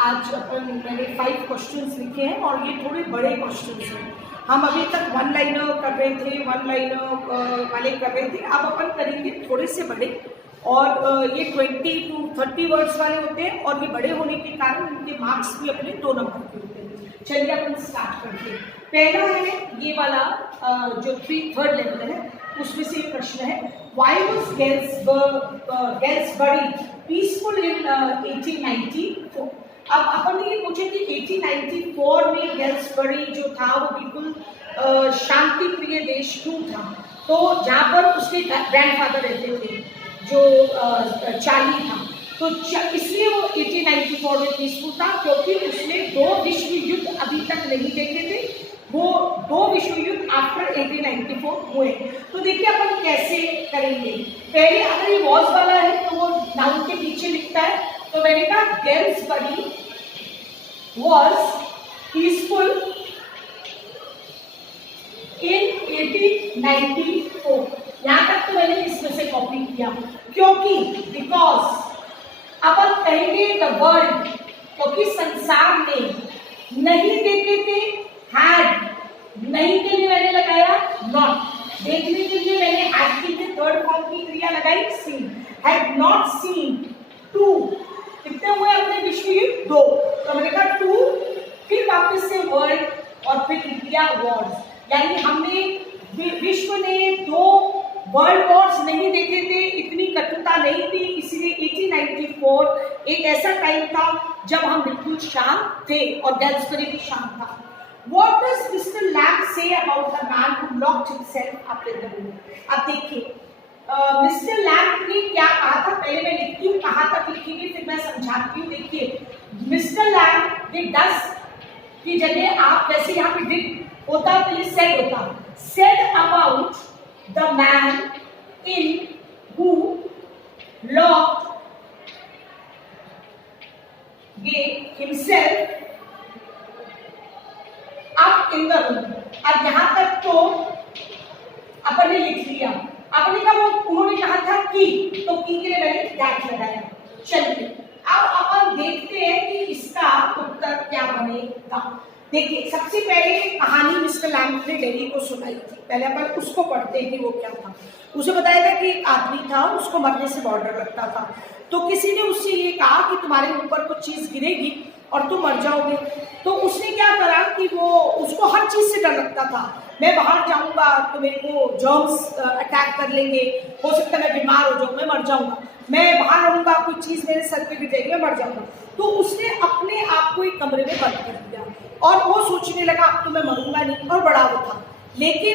आज मैंने 5 क्वेश्चंस लिखे हैं और ये थोड़े बड़े क्वेश्चंस हैं। हम अभी तक वन लाइनर कर रहे थे, वन लाइनर वाले कर रहे थे, अब अपन करेंगे थोड़े से बड़े। और ये 20 to 30 वर्ड्स वाले होते हैं और ये बड़े होने के कारण उनके मार्क्स भी अपने 2 नंबर के होते हैं। चलिए अपन स्टार्ट करते हैं। पहला है ये वाला जो थर्ड लेवल है, उसमें से एक प्रश्न है, वाई वॉज गेल्सबरी पीसफुल इन 1894। अब अपन ने ये पूछे कि 1894 में गेल्सबरी जो था वो बिल्कुल शांति प्रिय देश क्यों था। तो जहाँ पर उसके ग्रैंडफादर रहते थे जो चार्ली था, तो इसलिए वो 1894 में पीसफुल था क्योंकि उसने 2 विश्व युद्ध अभी तक नहीं देखे थे। वो 2 विश्व युद्ध आफ्टर 1894 हुए। तो देखिए अपन कैसे करेंगे। पहले अगर ये वॉज वाला है तो वो नाउन के पीछे लिखता है, तो मैंने कहा गेल्सबरी वॉज पीसफुल इन 1894। यहां तक तो मैंने इसमें से कॉपी किया क्योंकि बिकॉज अपन कहेंगे द वर्ल्ड, क्योंकि संसार ने नहीं देखे थे, हैड नहीं के लिए मैंने लगाया नॉट, देखने के लिए मैंने हैड के लिए थर्ड फॉर्म की क्रिया लगाई seen, had not seen two. कितने हुए अपने विश्व युद्ध 2, तो मैंने कहा 2, फिर वापस से वर्ल्ड और फिर क्रिया वॉर्स, यानी हमने विश्व ने 2 वर्ल्ड वॉर्स नहीं देखे थे, इतनी कटुता नहीं थी, इसीलिए 1894 एक ऐसा टाइम था जब हम बिल्कुल शांत थे और गेल्सबरी भी शांत था। What does Mr. Lamb say about the man who locked himself up in the room? अब देखिए मिस्टर लैम्ब ने क्या कहा था, पहले मैं लिखती हूँ, कहाँ तक लिखीगी फिर मैं समझाती हूँ। देखिए मिस्टर लैम्ब ने 10 की जगह आप वैसे यहाँ पे डिड होता तो ये सेड होता, said about the man in who locked himself up in the room. अब यहां तक तो अपन ने लिख लिया। आपने कहा वो उन्होंने कहा था कि, तो की के लिए मैंने दैट लगाया। चलिए अब अपन देखते हैं कि इसका उत्तर क्या बनेगा। देखिए सबसे पहले कहानी मिस्टर लैम्ब ने डेली को सुनाई थी, पहले अपन उसको पढ़ते हैं कि वो क्या था। उसे बताया था कि एक आदमी था, उसको मरने से बहुत डर लगता था, तो किसी ने उससे ये कहा कि तुम्हारे ऊपर कुछ चीज गिरेगी और तुम मर जाओगे। तो उसने क्या करा कि वो उसको हर चीज से डर लगता था, मैं बाहर जाऊंगा तो मेरे को जर्म्स अटैक कर लेंगे, हो सकता है मैं बीमार हो जाऊं, मैं मर जाऊंगा, मैं बाहर रहूंगा कोई चीज मेरे सर पे गिर जाएगी, मैं मर जाऊंगा। तो उसने अपने आप को एक कमरे में बंद कर दिया और वो सोचने लगा अब तो मैं मरूंगा नहीं, और बड़ा वो था, लेकिन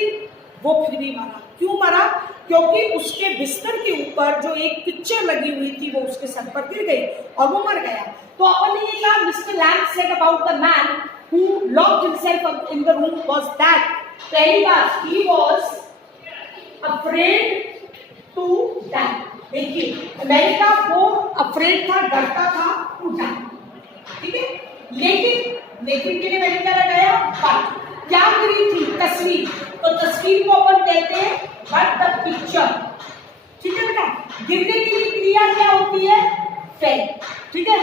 वो फिर भी मरा। क्यों मरा? क्योंकि उसके बिस्तर के ऊपर जो एक पिक्चर लगी हुई थी वो उसके सर पर गिर गई और वो मर गया। तो अपन ने ये कहा mister Lamb said about the man who locked himself in the room was that, पहली बात ही वाज अफ्रेड टू डाई। देखिए मैंने कहा वो अफ्रेड था, डरता था, टू डाई, ठीक है। लेकिन के लिए मैंने क्या लगाया, बट। क्या गिरी थी? तस्वीर, तो तस्वीर को अपन कहते हैं बट द पिक्चर, ठीक है बेटा। गिरने के लिए क्रिया क्या होती है? फेल, ठीक है।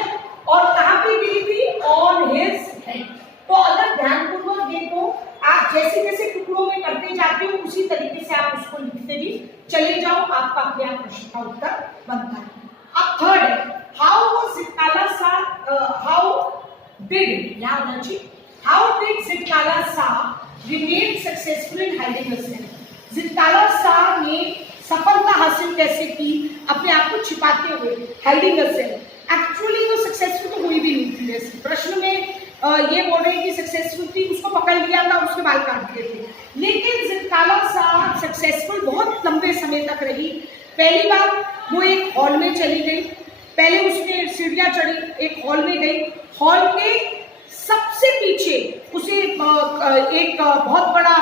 और कहां पे गिरी थी? On his head. तो अगर ध्यानपूर्वक देखो, आप जैसे जैसे टुकड़ों में करते जाते हो उसी तरीके से आप उसको लिखते भी चले जाओ, आपका अपने आप प्रश्न का उत्तर बनता है। अब थर्ड है, हाउ वाज जितकाला सा, हाउ डिड, याद रखिए, how did Zitkala Sa remain successful in hiding himself. Zitkala Sa ने सफलता हासिल कैसे की अपने आप को छिपाते हुए, हाइडिंग हिमसेल्फ। एक्चुअली वो सक्सेसफुल तो हुई भी नहीं थी, जैसे प्रश्न में ये बोल रहे हैं कि सक्सेसफुल थी, उसको पकड़ लिया था, उसके बाल काट दिए थे। लेकिन जितकाला सा सक्सेसफुल बहुत लंबे समय तक रही। पहली बार वो एक हॉल में चली गई, पहले उसने सीढ़ियां चढ़ी, एक हॉल में गई, हॉल के सबसे पीछे उसे एक बहुत बड़ा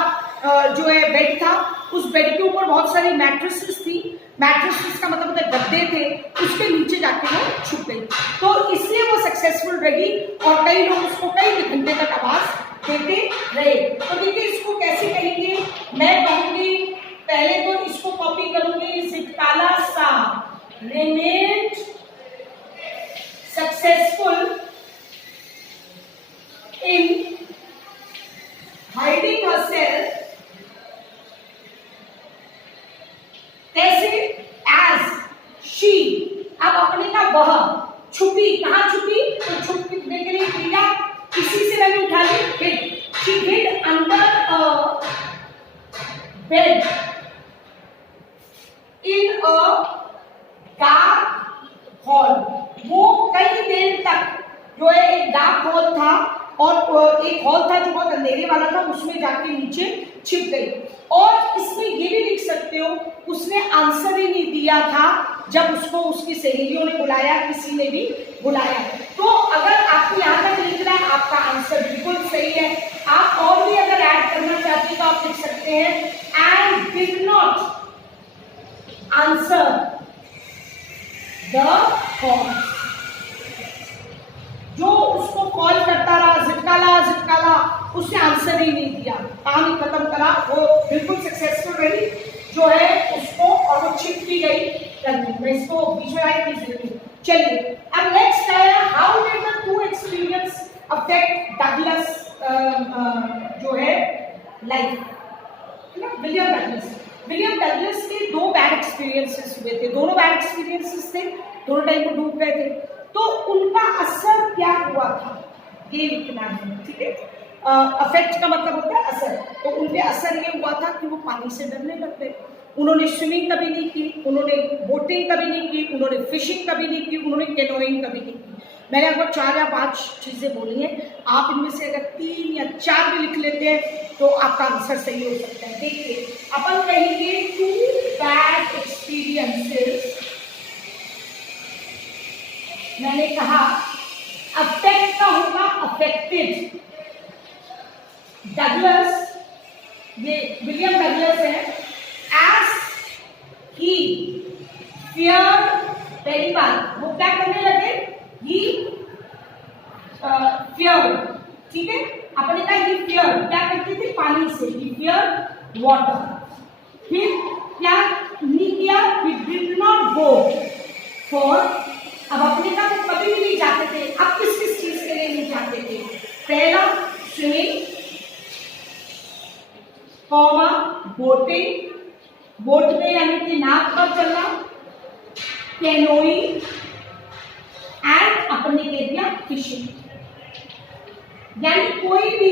जो है बेड था, उस बेड के ऊपर बहुत सारी मैट्रेसेस थी, मैट्रेसेस का मतलब गद्दे थे, उसके नीचे जाके वो छुप गई। तो इसलिए वो सक्सेसफुल रही और कई लोग उसको कई घंटे तक आवाज देते रहे। तो देखिए इसको कैसे कहेंगे, मैं कहूंगी पहले तो इसको कॉपी करूंगी, जितकाला सा remained successful कहाँ छुपी? तो छुपने के लिए क्रिया इसी से मैंने उठा ली, hid. She hid under bed in a dark hall. वो कई देर तक जो है एक डार्क हॉल था और एक हॉल था जो बहुत अंधेरे वाला था, उसमें जाके नीचे छिप गई। और इसमें ये भी लिख सकते हो उसने आंसर ही नहीं दिया था जब उसको उसकी सहेलियों ने बुलाया, किसी ने भी बुलाया। तो अगर आपको यहाँ तक लिख रहा है आपका आंसर बिल्कुल सही है। आप और भी अगर ऐड करना चाहते तो आप लिख सकते हैं and did not answer the call. जो उसको कॉल करता रहा, झटकाला, उसने आंसर ही नहीं दिया, काम खत्म करा, वो बिल्कुल सक्सेसफुल रही जो है उसको, और वो छिप भी गई करने में। इसको विजुअलाइज भी जरूरी। चलिए अब नेक्स्ट है, how did the two experience affect Douglas जो है लाइफ, है ना, विलियम डगलस के दो बैड एक्सपीरियंसेस हुए थे, दोनों बैड एक्सपीरियंसेस थे, दोनों टाइम को डूब गए थे। तो उनका असर क्या हुआ था ये लिखना है, ठीक है। अफेक्ट का मतलब होता है असर। तो उनके असर ये हुआ था कि वो पानी से डरने लग गए। उन्होंने स्विमिंग कभी नहीं की, उन्होंने बोटिंग कभी नहीं की, उन्होंने फिशिंग कभी नहीं की, उन्होंने कैनोइंग कभी नहीं की। मैंने आपको 4 या 5 चीजें बोली हैं, आप इनमें से अगर 3 या 4 भी लिख लेते हैं तो आपका आंसर सही हो सकता है। देखिए अपन कहेंगे 2 बैड एक्सपीरियंसेस, मैंने कहा अफेक्ट का होगा अफेक्टेड। डगलस, ये विलियम डगलस है, एज ही फियर, पहली बात वो क्या करने लगे, ही फियर, ठीक है। अपने का ही फियर क्या करते थे, पानी से, ही फियर वाटर। फिर क्या नहीं किया, he did not go for, अब अपने का तो कभी भी नहीं जाते थे। अब किस किस चीज के लिए नहीं जाते थे, पहला स्विमिंग, कॉमा बोटिंग, बोट में यानी कि नाव पर चलना, कैनोइंग एंड अपने कह दिया फिशिंग। यानी कोई भी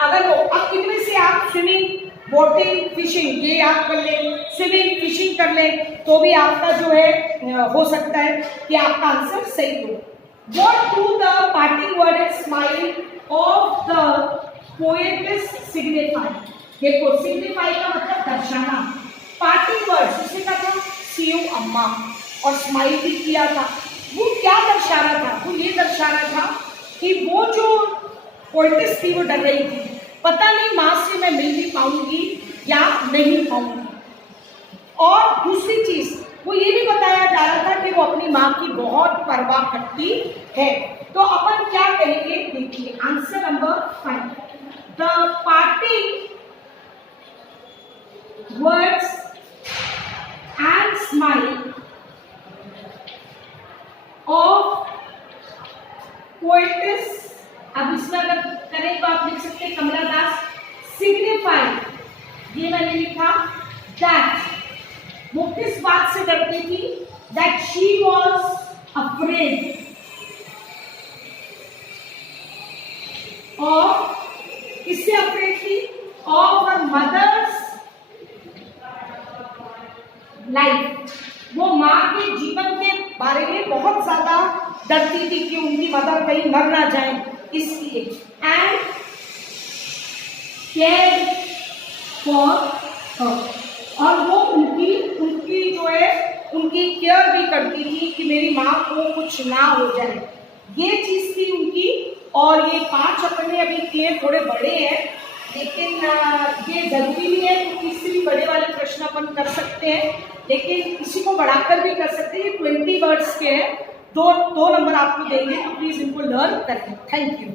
अगर वो, अब इनमें से आप स्विमिंग, बोटिंग, फिशिंग ये आप कर ले, स्विमिंग फिशिंग कर ले, तो भी आपका जो है हो सकता है कि आपका आंसर सही हो। What do the parting word and smile of the poetess signify? देखो सिग्निफाई का मतलब दर्शाना, पार्टिंग वर्ड जिसने कहा था सी यू अम्मा और स्माइल भी किया था, वो क्या दर्शा रहा था, वो ये दर्शा रहा था कि वो जो पोएटिस थी वो डर रही थी, पता नहीं माँ से मैं मिल भी पाऊंगी या नहीं पाऊंगी। और दूसरी चीज वो ये भी बताया जा रहा था कि वो अपनी माँ की बहुत परवाह करती है। तो अपन क्या कहेंगे, देखिए answer number 5, the parting words and smile of poetess, अब इसमें अगर करें तो आप लिख सकते हैं कमला दास, सिग्निफाई, ये मैंने लिखा दैट, वो किस बात से डरती थी, that she was afraid of, किससे अफ्रेड थी, ऑफ हर मदर्स लाइफ, वो माँ के जीवन के बारे में बहुत ज्यादा डरती थी कि उनकी मदर कहीं मर ना जाए, इसलिए। एंड केयर फॉर हर, और वो उनकी जो है उनकी केयर भी करती थी कि मेरी माँ को कुछ ना हो जाए, ये चीज थी उनकी। और ये 5 अपने अभी किए थोड़े बड़े हैं, लेकिन ये जरूरी नहीं है तो किसी भी बड़े वाले प्रश्न अपन कर सकते हैं, लेकिन इसी को बढ़ाकर भी कर सकते हैं। 20 वर्ड्स के हैं, 2 नंबर आपको देंगे, तो प्लीज इनको लर्न करें। Thank you.